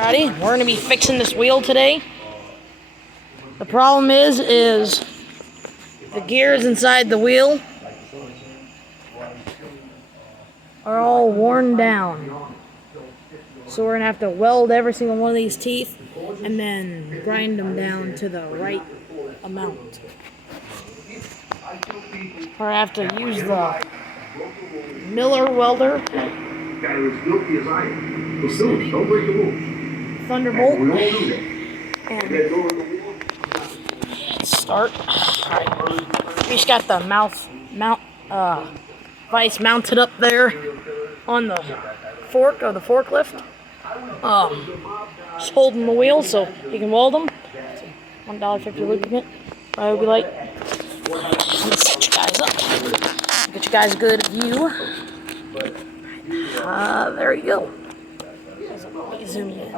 Alrighty, we're going to be fixing this wheel today. The problem is the gears inside the wheel are all worn down. So we're going to have to weld every single one of these teeth and then grind them down to the right amount. Or I have to use the Miller welder, Thunderbolt, and start. Alright, we just got the vise mounted up there on the fork of the forklift. Just holding the wheel so you can weld them. $1.50 lubricant. I would be like, let's set you guys up. Get you guys a good view. There you go. Let me zoom in.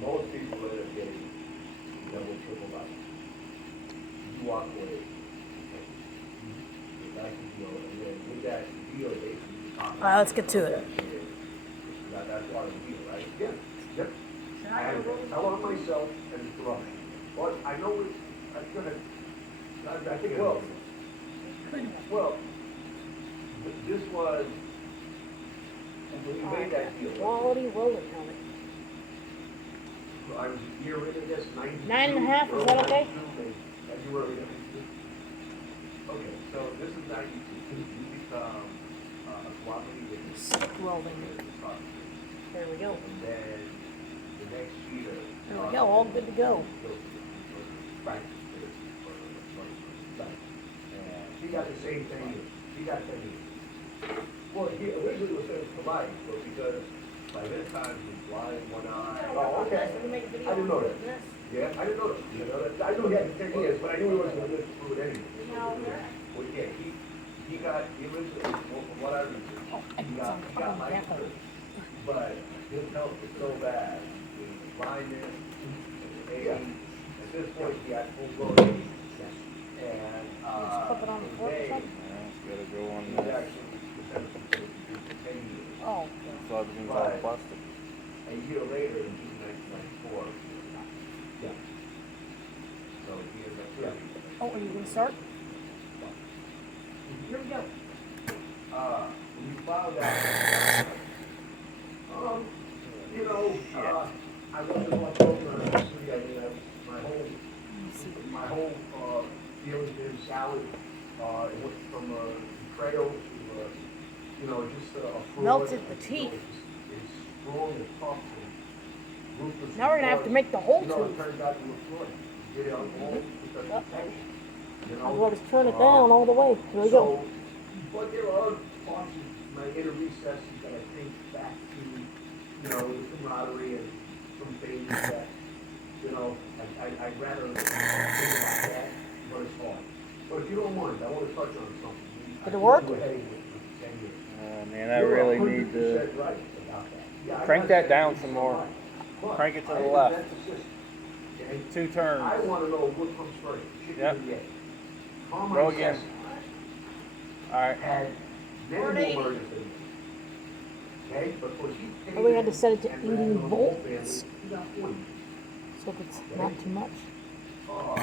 Most people end up getting double, triple life. You walk away. That's the deal. And then with that deal, basically, Alright, let's get to it. That's part of the deal, right? Yeah. Yep. And I want myself and it's wrong. But I know it's gonna. I think well, this was when you made that deal. Quality welding helmet. I was a year into this, 92. 9.5, is that okay? February 92. Okay, so this is 92. You become a cooperative with Welding. There we go. And then the next year. There we go, all good to go. Right. And she got the same thing. She got 10 years. Well, he originally was going to provide, but because by this time he's blind, one eye. Oh, okay. I didn't know that. Yeah, I didn't know that. You know, I knew he had 10 years, but I knew he wasn't going to live through it anyway. Well, yeah, he got, he originally, from what I researched, he got life first. But his health was so bad, with blindness, and at this point he had full blown AIDS. And Put it on the fork or something? Gotta go on he the. actually was sentenced to 10 years. Oh, So everything's all plastic. A year later, in 1994, yeah. So he is up there. oh, are you going to start? Here we go. When we found out, I wasn't much over, honestly, I mean, my whole deal has been salad. It went from a trail to, just a fraud. Melted the teeth. It's strong and tough and ruthless. Now we're going to have to make the whole It tooth. turns out to a fraud. Get it on all because of protection. I'll just turn it down all the way. Here we go. But there are parts of my inner recesses that I think back to, the camaraderie and some things that, I'd rather think about that, but it's hard. But if you don't mind, I want to touch on something. Did it work? With 10 years. Man, I really need to Right about that. Yeah, crank I that said down it's some more. hard. But Crank it to I the think left. that's the system, okay? 2 turns. I want to know what comes first, chicken Yep. or the egg. Tom Go again. Alright. had many more murders than me. Okay, but was he paid Oh, we had to set it to and 80 ran the whole volts. family? He got 40. So if it's not too much.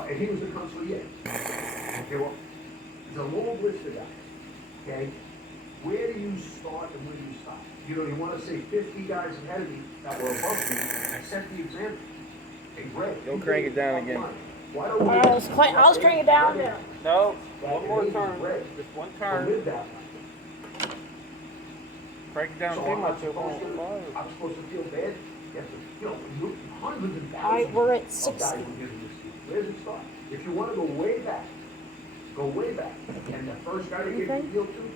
And he was a consigliere. Okay, well, there's a long list of guys. Okay, where do you start and where do you stop? You want to say 50 guys ahead of me that were above me and set the example. Hey, Greg, You'll crank it down again. why don't we? I was cranking it down there. No, one more turn. Just one turn. Live that way. Crank it down So too I'm much, it supposed won't to, fire. I'm supposed to feel bad? Yes, hundreds and Alright, thousands we're at of 60. guys were giving this deal. Where's it start? If you want to go way back, go way back. And the first guy that gave you the deal to,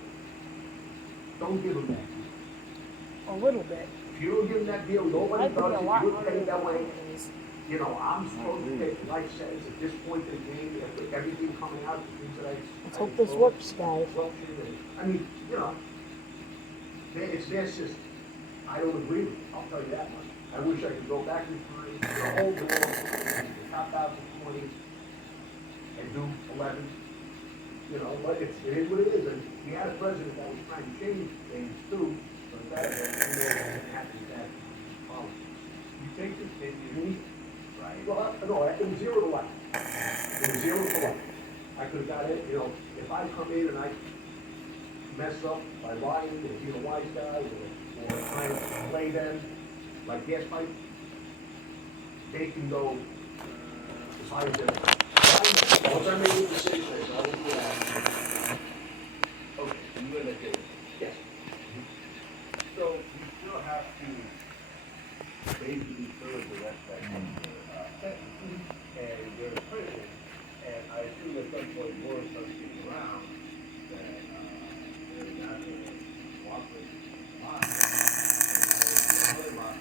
don't give him that deal. A little bit. If you don't give him that deal, nobody Might be does a it. lot You're more paid that way. than it is. I'm supposed to take life sentence at this point in the game, after everything coming out, the things that Let's hope this works, guys. It's their system. I don't agree with it, I'll tell you that much. I wish I could go back in time, hold the top out to 20 and do 11. But it is what it is. And we had a president that was trying to change things too, but that you know, if I come in and I mess up by lying or being a wise guy or trying to play them like gas pipe, they can go as high as they want. Once I make a decision, I will do that. Okay, you in the case? Yes. So you still have to basically serve the rest of that sentence, and you're a prison, and I assume at some point more starts getting around that they're not going to cooperate with the line.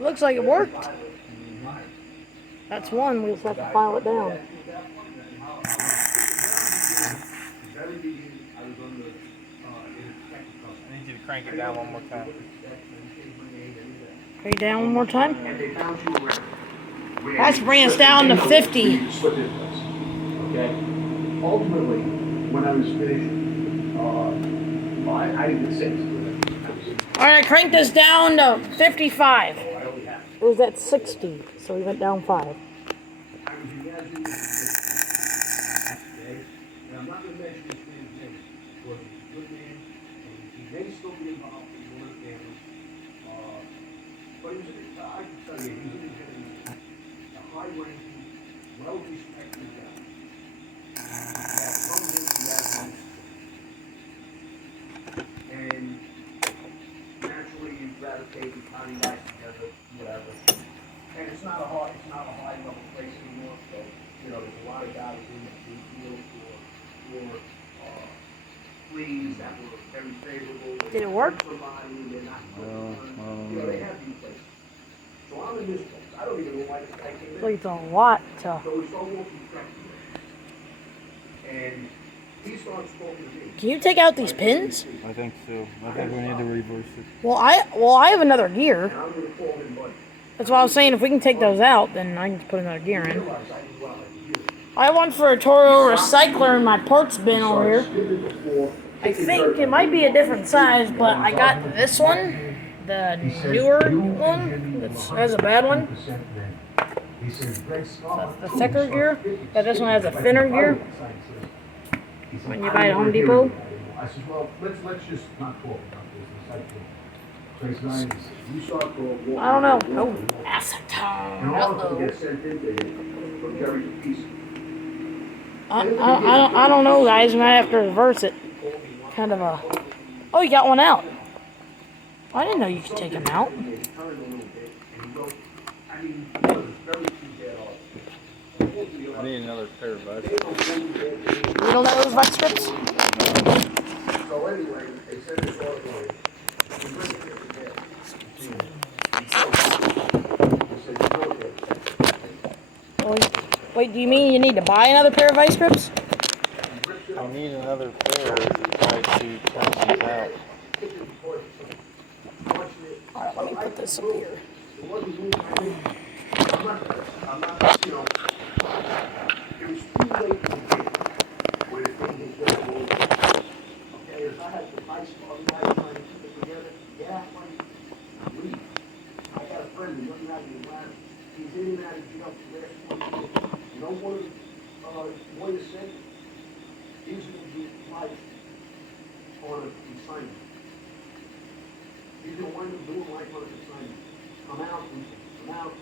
Looks like it worked. That's one. We just have to file it down. I need you to crank it down one more time. Crank it down one more time. That's bringing us down to 50. Okay. Ultimately, when I was finished, well, I didn't get sentenced. All right, I cranked this down to 55. It was at 60, so we went down 5. I was imagining, and I'm not going to mention this man's name, but he's a good man, and he may still be involved in the Warren family. But he was I can tell you, he was a high-ranking, well-respected guy. That comes into that and naturally you gravitate and county life together, whatever. And it's not a high level place anymore, so, you know, there's a lot of guys in the field for fleas that were very favorable. Did it work? They're not, you know, they have these places. So I'm in this place. I don't even know why this guy came in. Like it's a lot to. So we start walking back and he starts talking to me. Can you take out these pins? I think so. I think we need to reverse it. Well, I have another gear. And I'm going to call him buddy. That's why I was saying if we can take those out, then I can just put another gear in. I have one for a Toro recycler in my parts bin over here. I think it might be a different size, but I got this one, the newer one. That has a bad one. The thicker gear. But this one has a thinner gear. When you buy at Home Depot. I said, well, let's just not talk about this. You start to I don't know. Oh, acetone. and all of them Uh-oh. get sent into him from Jerry to Peace. I don't know, guys. We might have to reverse it. Kind of a. Oh, you got one out. I didn't know you could take them out. He turned a little bit and he wrote, I mean, it was very few bad articles. I need another pair of eyes. You don't know those vice strips? So anyway, they sent this article in. He went to get the gas. He said, you know that. Wait, do you mean you need to buy another pair of vice grips? I need another pair to try to count these out. Alright, let me put this up here. I'm not, you know, it was too late to get when it thing was just over. Okay, if I had to buy some other guys trying to keep it together, yeah, I'm leave. I got a friend who doesn't have any last. He's in and out of jail for the last 20 years. You know what lawyers said? He's going to do life on a consignment. He's going to wind up doing life on a consignment. Come out, come out.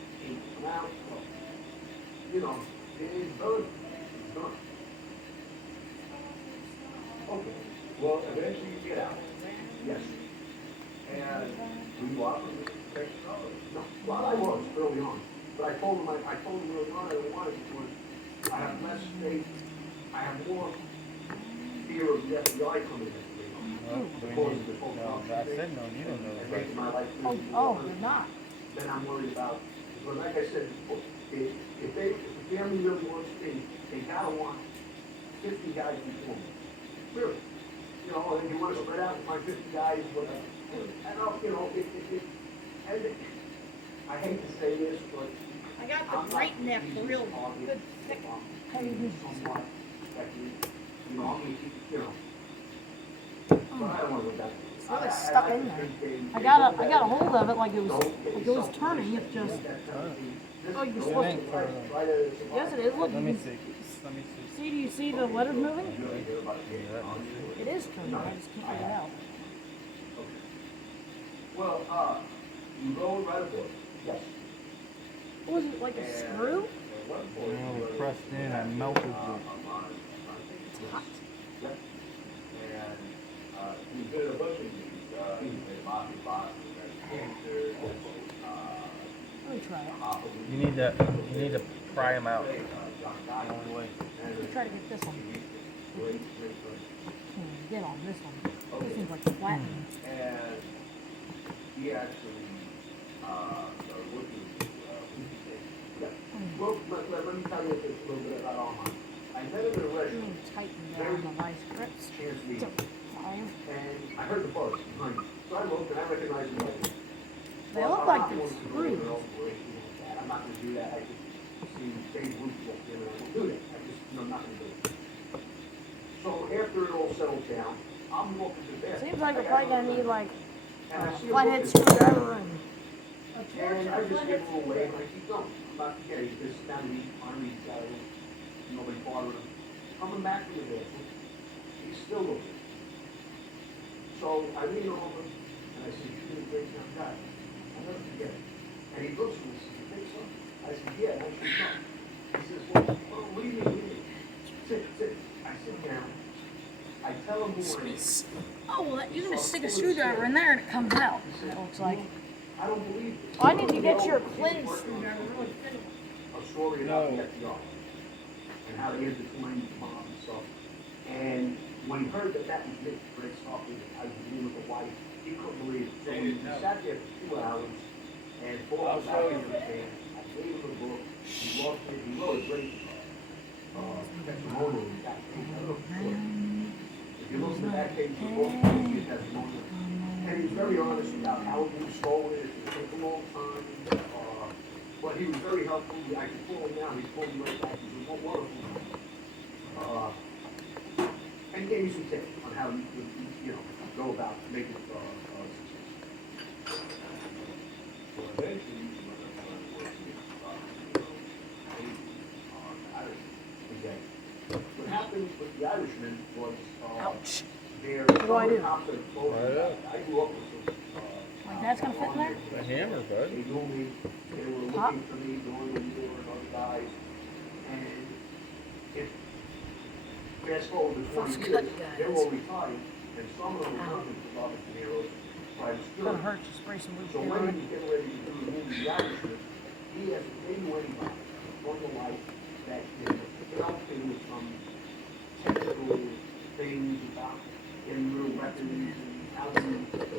You know, it's done. It's done. Okay. Well, eventually you get out. Yes. And were you offered the protection? No. Well, I was early on. But I told him early on I don't want it because I have less faith. I have more fear of the FBI coming in. Because of the whole I said no, you don't know. and making my life Oh, you're not. then I'm worried about, because like I said before, if the family really wants me, they gotta want 50 guys before me. Really. You know, and you wanna spread out with my 50 guys, whatever. And I'll, you know, and I hate to say this, but I got the right neck, the real good, thick, heavy somewhat, you know, I'm gonna keep, you know. But I don't wanna look at it. It's really stuck in there. I got a hold of it like it was turning. It's just Oh, you're It supposed ain't to. far enough. Yes, it is. Look, Let you me can see. Let me see. see. Do you see the letters moving? Yeah, It is turning. I just can't figure it out. Well, you go and write a book. Yes. Was it like a screw? now we pressed in. I melted the. It's hot. Yep. And we did a bunch of these. We made mafia boxes, cancer, Let me try it. You need to. You need to pry them out. The only way. Let me try to get this one. Can't get on this one. This seems like flattened. And he actually started working with yeah. Well, let me tell you a little bit about Armand. I met him in a Let restaurant. me tighten down the vice grips. Chance meeting. Fine. And I heard the buzz behind me. So I looked and I recognized him right away. They look like they're screws. I'm not going to do that. I just see Dave Ruth walk in and I won't do that. I'm not going to do it. So after it all settles down, I'm walking to bed. Seems like we're probably gonna need like And I a see him flathead looking. screwdriver and a torch And and I a just flathead give him away and screwdriver. I keep going. I'm not getting this down to me, finally, nobody bothering him. Coming back to the bathroom, he's still looking. So I lean over and I say, "You did a great job, guy. I'll never forget it." And he looks at me and says, "You think so?" I said, "Yeah, actually, no." He says, "Well, what do you mean? Sit. I sit down. I tell him who I am. Oh, well, you're gonna stick a screwdriver in there and it comes out. It looks like. I don't believe this. I need to get your clean screwdriver, really thin one. A story about the FDR and how they intertwined the mom and stuff. And when he heard that was me, Greg Stockton, I was dealing with a wife, he couldn't believe it. So we sat there for 2 hours and both about everything. I gave him a book. He loved it. He wrote a great testimonial in that page. I don't know if you saw it. If you look at that page, the book, you'll see a testimonial. And he was very honest about how he stole it. It took a long time. But he was very helpful. I could pull him down. He pulled me right back. He was wonderful. And he gave me some tips on how you could, go about making success. So eventually, when I started working again, what happened with the Irishman was Ouch. their What do I do? helicopter exploded. I grew up with them. Like that's gonna fit in there? The hammer, bud. They knew me. They were Huh? looking for me, going to war and other guys. And if fast forward to 20 First years, cut, guys. they're all retired, and some of them were working for Robert De Niro's private It's security. gonna hurt to spray some So blue when in he was getting ready to do the movie The Irishman, he hasn't paid anybody from the life that can help him with some technical things about getting rid of weapons and how to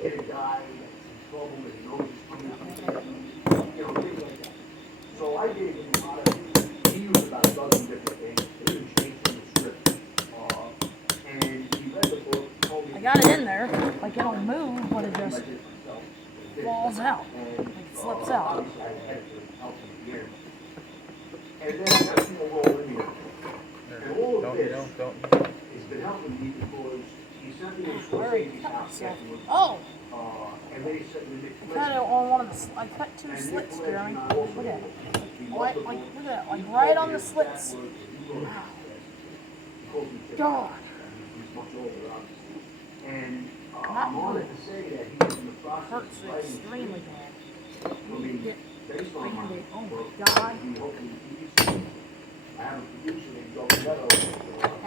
get a guy that's in trouble and knows he's coming out of jail, things like that. So I gave him a lot of things. He used about a dozen different things. It was changing the script. And he read the book, told me. I got it in there. Like it'll move, but it just falls out. Like it slips out. Obviously, I had to help him at the end. And then I got some more roll in here. And all of this has been helping me because he sent me a source Already agent's cut house myself. afterwards. Oh! And they sent me I cut it on one of the. I cut two slits, Jeremy. Look at it. Like, look at that. Like right on the slits. Wow. God. He's much older, obviously. And Not I'm honored good. to say that he's in the process Hurts of writing a extremely script bad. for me Get based on my Band-Aid. Oh my work. God. He hopefully sees. I have a producer named Joe Ghetto.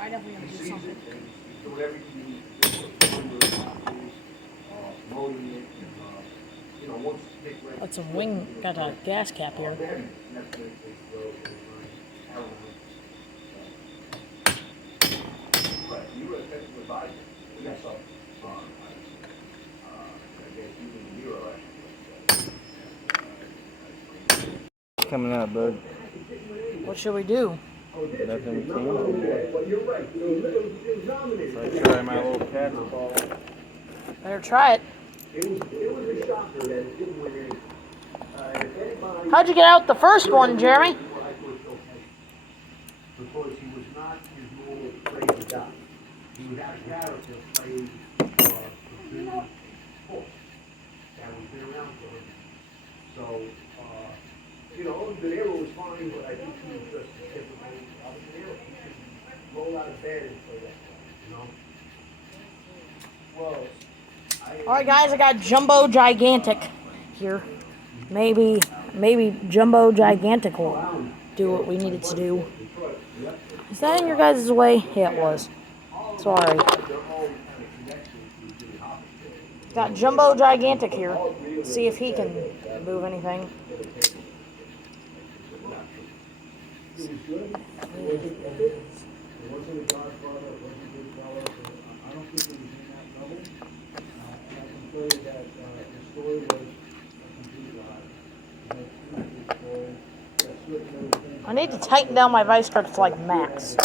I definitely gonna He do sees it something. and he's doing everything he needs to do. Promoting it and, once Nick Ray. That's a wing. Got a gas cap here. Then Netflix, HBO, Amazon, Right, you were a technical advisor. Yes, so, I guess you and Nero actually. Coming out, bud. What should we do? Nothing can. But you're right. It was nominated. I try my little cat's ball. Better try it. It was a shocker that it didn't win any. If anybody. How'd you get out the first one, Jeremy? What I thought so because he was not his normal crazy guy. He was out of character playing the business force that was been around for him. So you know, De Niro was fine, but I think he was just a typical De Niro. He could roll out of bed and play that guy, you know? Well, Alright guys, I got Jumbo Gigantic here. Maybe Jumbo Gigantic will do what we needed to do. Is that in your guys' way? Yeah, it was. Sorry. Got Jumbo Gigantic here. See if he can move anything. I need to tighten down my vice grips to like max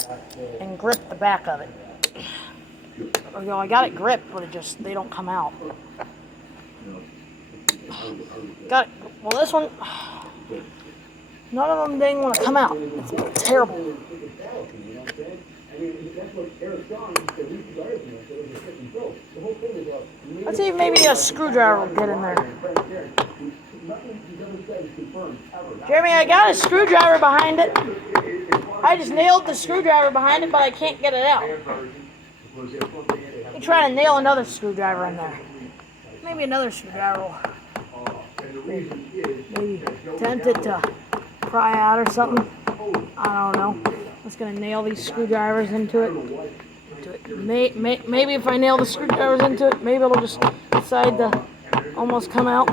and grip the back of it. Or, you know, I got it gripped, but they don't come out. Got it. Well, this one, none of them didn't want to come out. It's terrible. Let's see if maybe a screwdriver will get in there. Jeremy, I got a screwdriver behind it. I just nailed the screwdriver behind it, but I can't get it out. Let me try to nail another screwdriver in there. Maybe another screwdriver will maybe tempt it to pry out or something. I don't know. I'm just going to nail these screwdrivers into it. Maybe if I nail the screwdrivers into it, maybe it'll just decide to almost come out.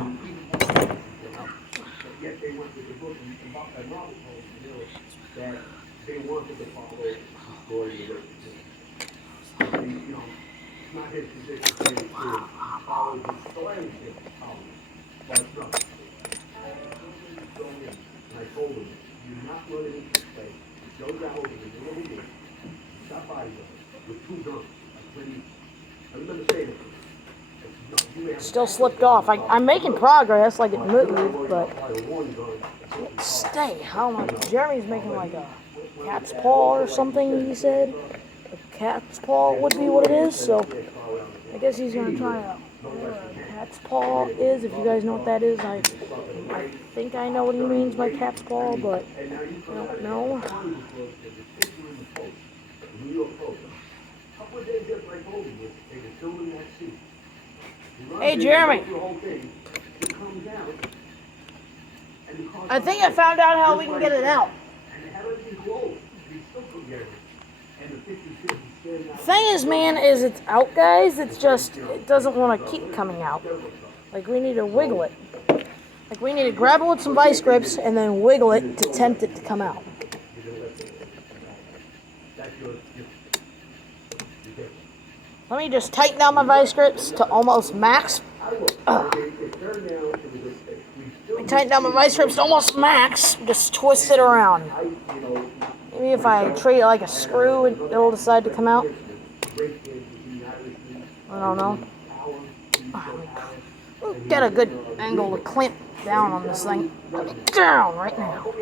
Still slipped off. I'm making progress, like it moved, but stay. I don't know. Jeremy's making like a cat's paw or something, he said. A cat's paw would be what it is, so I guess he's going to try out whatever a cat's paw is. If you guys know what that is, I think I know what he means by cat's paw, but I don't know. Hey, Jeremy. I think I found out how we can get it out. The thing is, man, is it's out, guys. It's just, it doesn't want to keep coming out. Like, we need to wiggle it. Like, we need to grab it with some vice grips and then wiggle it to tempt it to come out. Let me just tighten down my vice grips to almost max. Tighten down my vice grips to almost max. Just twist it around. Maybe if I treat it like a screw, it'll decide to come out. I don't know. Get a good angle to clamp down on this thing. Down right now.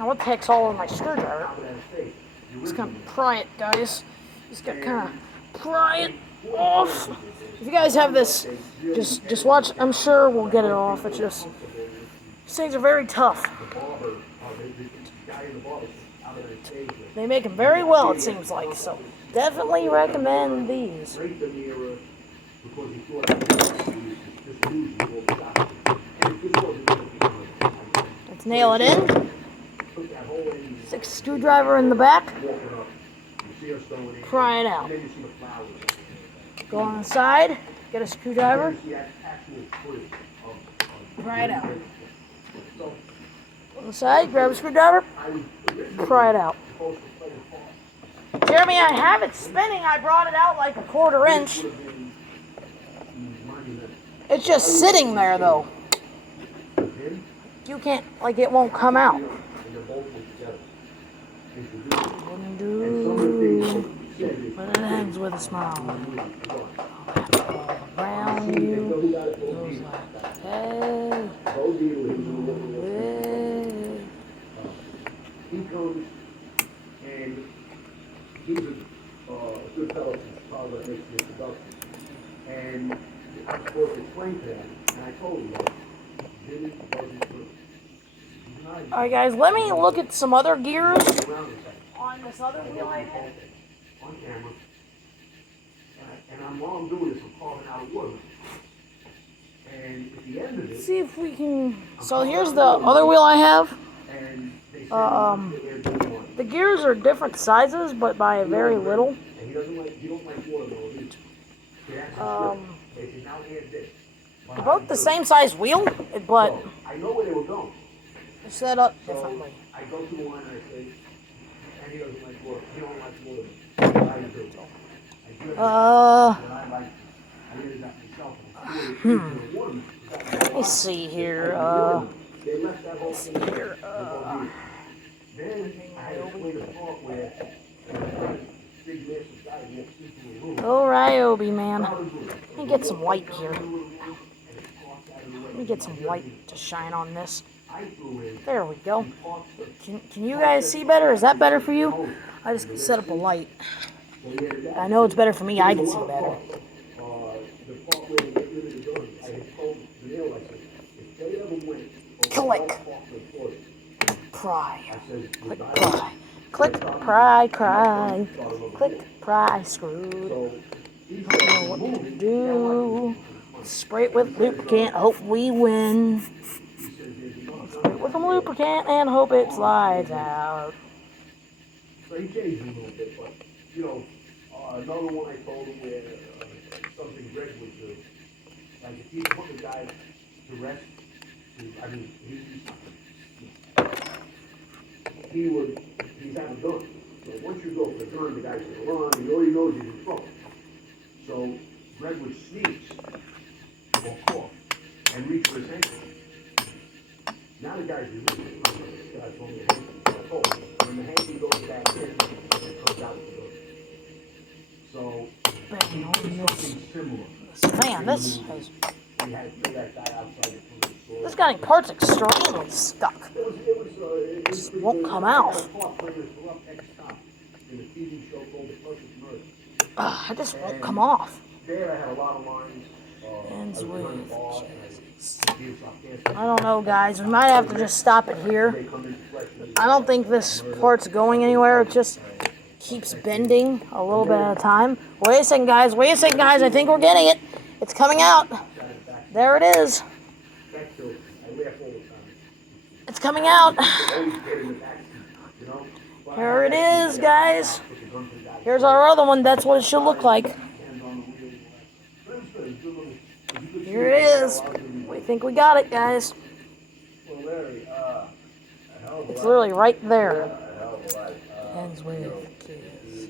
What the heck's all over my screwdriver? Just gonna pry it, guys. Just gotta kind of pry it off. If you guys have this, just watch. I'm sure we'll get it off. It's just, these things are very tough. They make them very well, it seems like. So definitely recommend these. Let's nail it in. 6 screwdriver in the back. Pry it out. Go on the side. Get a screwdriver. Pry it out. On the side, grab a screwdriver. Pry it out. Jeremy, I have it spinning. I brought it out like a 1/4 inch. It's just sitting there, though. You can't, like, it won't come out. Wouldn't do, but it ends with a smile. Around you, goes like, hey, hey. He comes and he's a good fellow since Chicago makes the introduction. And I was supposed to explain to them, and I told them, like, Jimmy wasn't good. Alright guys, let me look at some other gears Around a second. on this other wheel I have. On camera. And while I'm doing this, I'm carving out a water. And at the end of it, See if we can. So here's the other wheel I have. and they said, The gears are different sizes, but by very little. and he don't like watermelon either. They said, now here's this. They're both the same size wheel, but So, I know where they were going. they're set up So differently. I go to the one and I say, and he doesn't like water. He don't like water. I do. Let me see here. Let's see here. Alright, Obi, man. Let me get some white here. Let me get some white to shine on this. There we go. Can you guys see better? Is that better for you? I just set up a light. I know it's better for me. I can see better. Click. Pry. Click, pry. Click, pry, cry. Click, pry, screwed. Don't know what to do. Spray it with lubricant. Hope we win. Spray it with some lubricant and hope it slides out. So he changed a little bit, but, you know, another one I told him where something Greg would do. Like, if he's putting guys to rest, he's having a gun. So once you go for the gun, the guy's going to run, he already knows he's in trouble. So Greg would sneeze or cough and reach for his ankle. Now the guy's releasing. The guy's only a hanky. When the hanky goes back in, it comes out the door. So, Bang on something similar. this. Man, this has. We had to pay that guy outside the store. This got parts extremely stuck. Just won't come out. It just won't come off. There I had a lot of lines. Ends with I don't know, guys. We might have to just stop it here. I don't think this part's going anywhere. It just keeps bending a little bit at a time. Wait a second, guys. Wait a second, guys. I think we're getting it. It's coming out. There it is. It's coming out. Here it is, guys. Here's our other one. That's what it should look like. Here it is. We think we got it, guys. It's literally right there. Ends with kiss.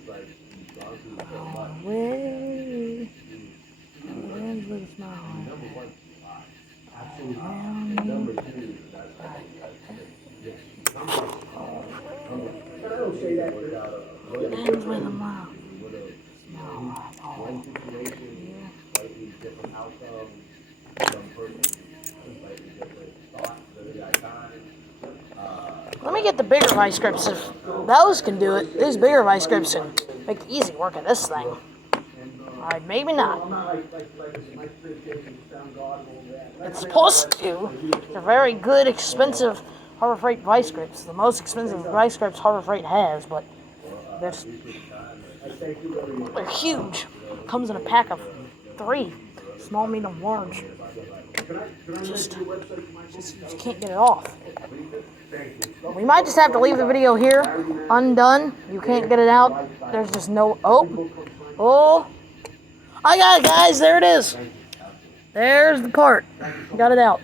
Away. Ends with a smile. Ends with a mouth. Let me get the bigger vice grips. If those can do it, these bigger vice grips can make easy work of this thing. Alright, maybe not. It's supposed to. They're very good, expensive Harbor Freight vice grips. The most expensive vice grips Harbor Freight has, but they're huge. Comes in a pack of 3. Small, medium, large. Just you can't get it off. We might just have to leave the video here, undone. You can't get it out. There's just no. Oh! I got it, guys. There it is. There's the part. Got it out.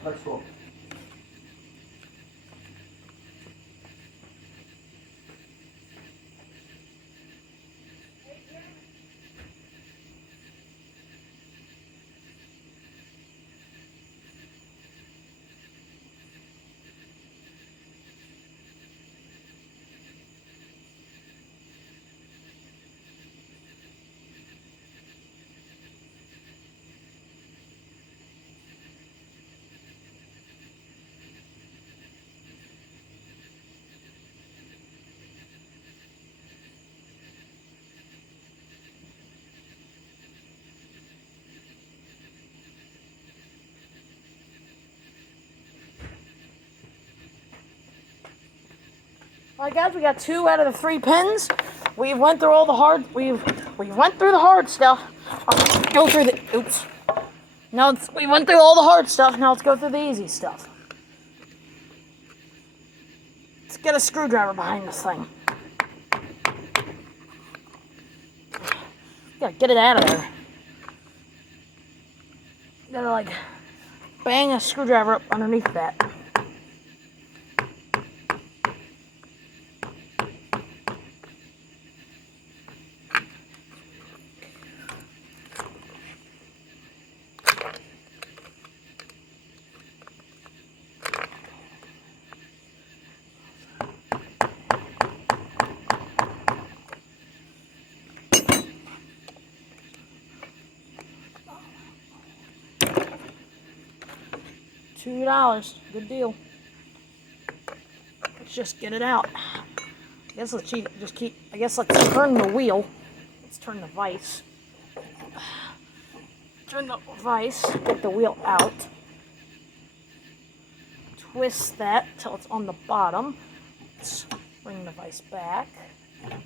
Alright guys, we got 2 out of the 3 pins. We went through all the hard we went through the hard stuff. Go through the oops. Now we went through all the hard stuff, now let's go through the easy stuff. Let's get a screwdriver behind this thing. Gotta get it out of there. Gotta like bang a screwdriver up underneath that. $2, good deal. Let's just get it out. I guess let's let's turn the wheel. Let's turn the vise. Turn the vise, get the wheel out. Twist that till it's on the bottom. Let's bring the vise back. There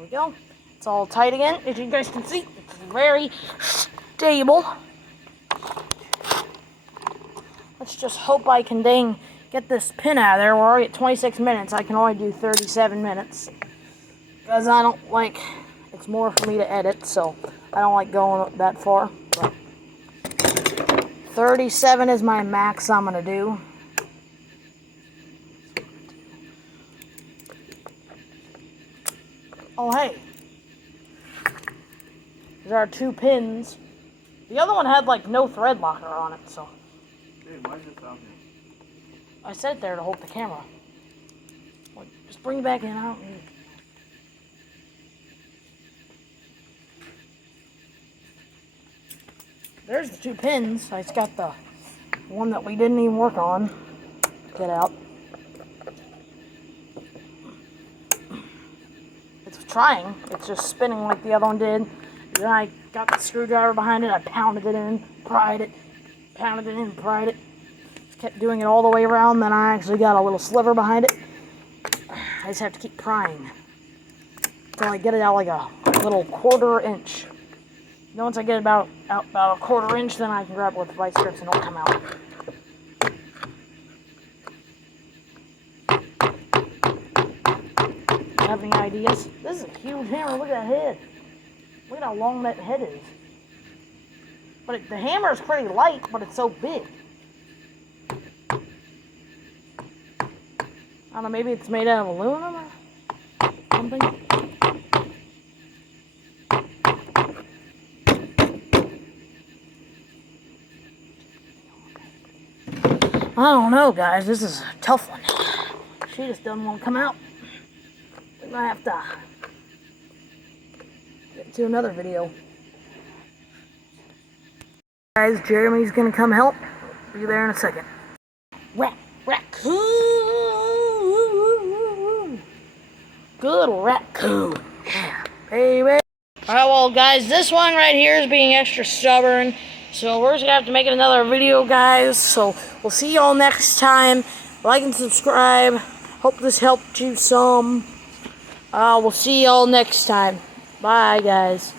we go. It's all tight again. As you guys can see, it's very stable. Let's just hope I can get this pin out of there. We're already at 26 minutes. I can only do 37 minutes. Because I don't like, it's more for me to edit, so I don't like going that far. But 37 is my max I'm going to do. Oh, hey. There are 2 pins. The other one had like no thread locker on it, so. Dude, why is this out here? I set it there to hold the camera. Just bring it back in. I don't need it. There's the 2 pins. I just got the one that we didn't even work on. Get out. It's trying. It's just spinning like the other one did. Then I got the screwdriver behind it. I pounded it in, pried it, pounded it in, pried it. Just kept doing it all the way around. Then I actually got a little sliver behind it. I just have to keep prying until I get it out like a little 1/4 inch. Then once I get it about a 1/4 inch, then I can grab it with the vice grips and it'll come out. Have any ideas? This is a huge hammer. Look at that head. Look at how long that head is. But the hammer is pretty light, but it's so big. I don't know, maybe it's made out of aluminum or something. I don't know, guys. This is a tough one. She just doesn't want to come out. We might have to get to another video. Guys, Jeremy's gonna come help. Be there in a second. Raccoon! Good raccoon. Yeah, baby. Alright, well, guys, this one right here is being extra stubborn. So we're just gonna have to make it another video, guys. So we'll see y'all next time. Like and subscribe. Hope this helped you some. We'll see y'all next time. Bye, guys.